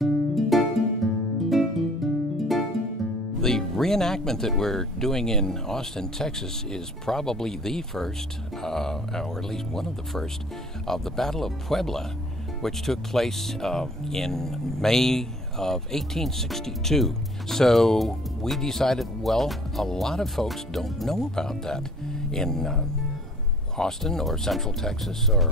The reenactment that we're doing in Austin, Texas is probably the first, or at least one of the first, of the Battle of Puebla, which took place in May of 1862. So we decided, well, a lot of folks don't know about that in Austin or Central Texas or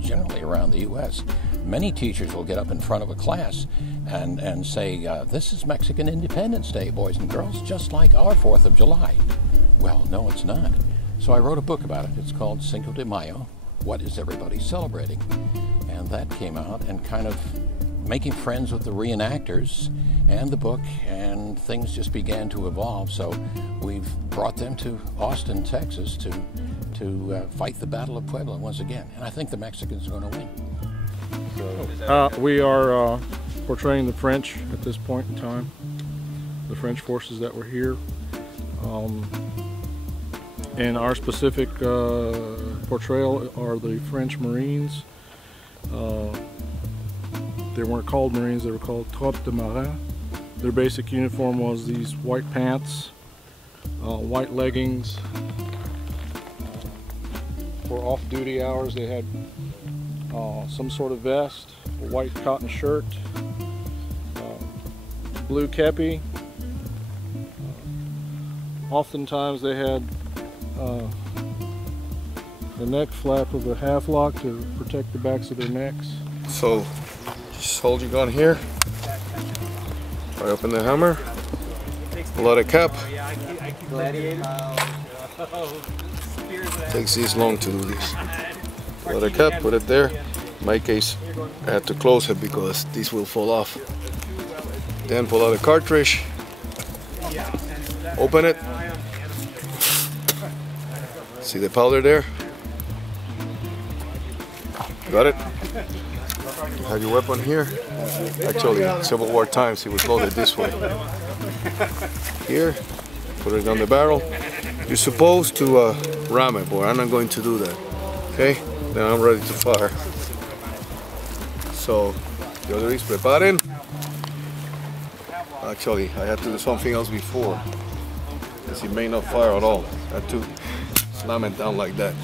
generally around the U.S. Many teachers will get up in front of a class and say, this is Mexican Independence Day, boys and girls, just like our 4th of July. Well, no, it's not. So I wrote a book about it. It's called Cinco de Mayo, What is Everybody Celebrating? And that came out, and kind of making friends with the reenactors and the book, and things just began to evolve. So we've brought them to Austin, Texas to fight the Battle of Puebla once again. And I think the Mexicans are going to win. So, we are portraying the French at this point in time, the French forces that were here. And our specific portrayal are the French Marines. They weren't called Marines, they were called Troupes de Marins. Their basic uniform was these white pants, white leggings. For off-duty hours they had some sort of vest, a white cotton shirt, blue kepi. Oftentimes they had the neck flap of a half lock to protect the backs of their necks. So just hold your gun here, try to open the hammer, let it cap. Takes this long to do this. Let it cap, put it there. In my case, I had to close it because this will fall off. Then pull out a cartridge, open it. See the powder there? Got it? You have your weapon here. Actually, Civil War times it was loaded this way. Here, put it on the barrel. You're supposed to ram it, boy. I'm not going to do that. Okay? Then I'm ready to fire. So, the other is preparen. Actually, I had to do something else before, because it may not fire at all. I had to slam it down like that.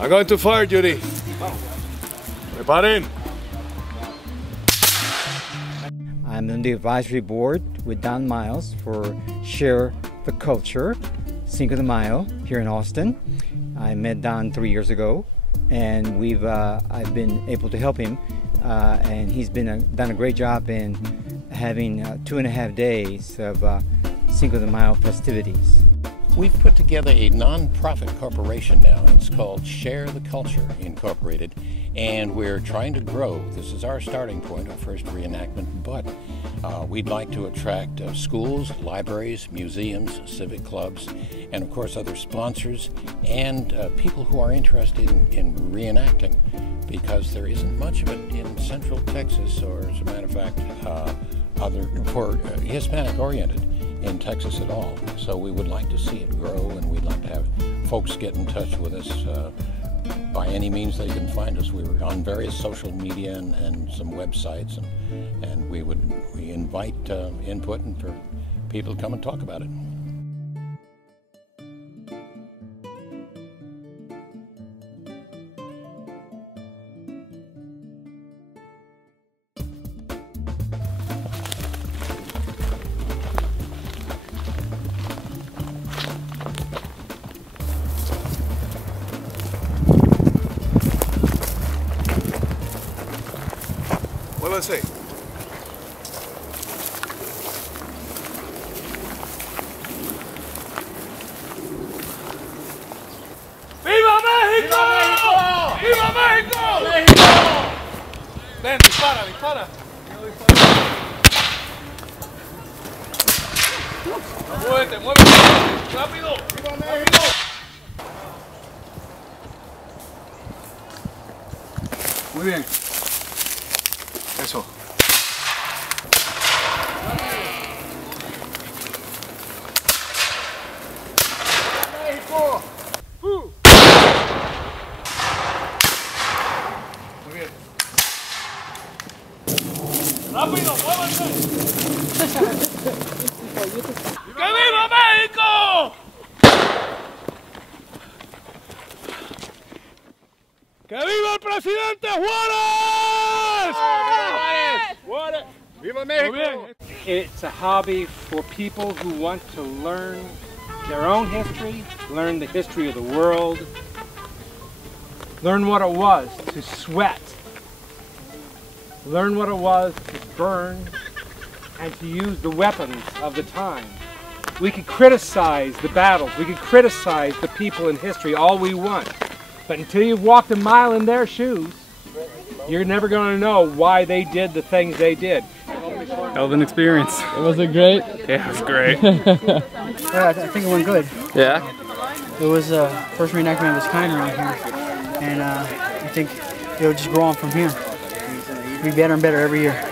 I'm going to fire, Judy. Preparen. I'm on the advisory board with Don Miles for Share the Culture, Cinco de Mayo, here in Austin. I met Don 3 years ago, and I've been able to help him, and he's done a great job in having 2.5 days of Cinco de Mayo festivities. We've put together a non-profit corporation now. It's called Share the Culture Incorporated, and we're trying to grow. This is our starting point, our first reenactment, but we'd like to attract schools, libraries, museums, civic clubs, and of course other sponsors, and people who are interested in reenacting, because there isn't much of it in Central Texas, or as a matter of fact, Hispanic-oriented in Texas at all. So we would like to see it grow, and we'd like to have folks get in touch with us by any means they can find us. We were on various social media and some websites, and we invite input and for people to come and talk about it. What do I say? ¡Viva México! ¡Viva México! ¡México! Ven, dispara, dispara. Muévete, muévete. Rápido. ¡Viva México! Muy bien. Eso. México. Muy bien. ¡Rápido, muévanse! ¡Que viva México! ¡Que viva el presidente Juárez! ¡Juárez! ¡Viva México! It's a hobby for people who want to learn their own history, learn the history of the world, learn what it was to sweat, learn what it was to burn, and to use the weapons of the time. We could criticize the battles, we could criticize the people in history all we want, but until you've walked a mile in their shoes, you're never going to know why they did the things they did. Hell of an experience. Was it great? Yeah, it was great. I think it went good. Yeah? It was first reenactment of its kind around here, and I think it'll just grow on from here. Be better and better every year.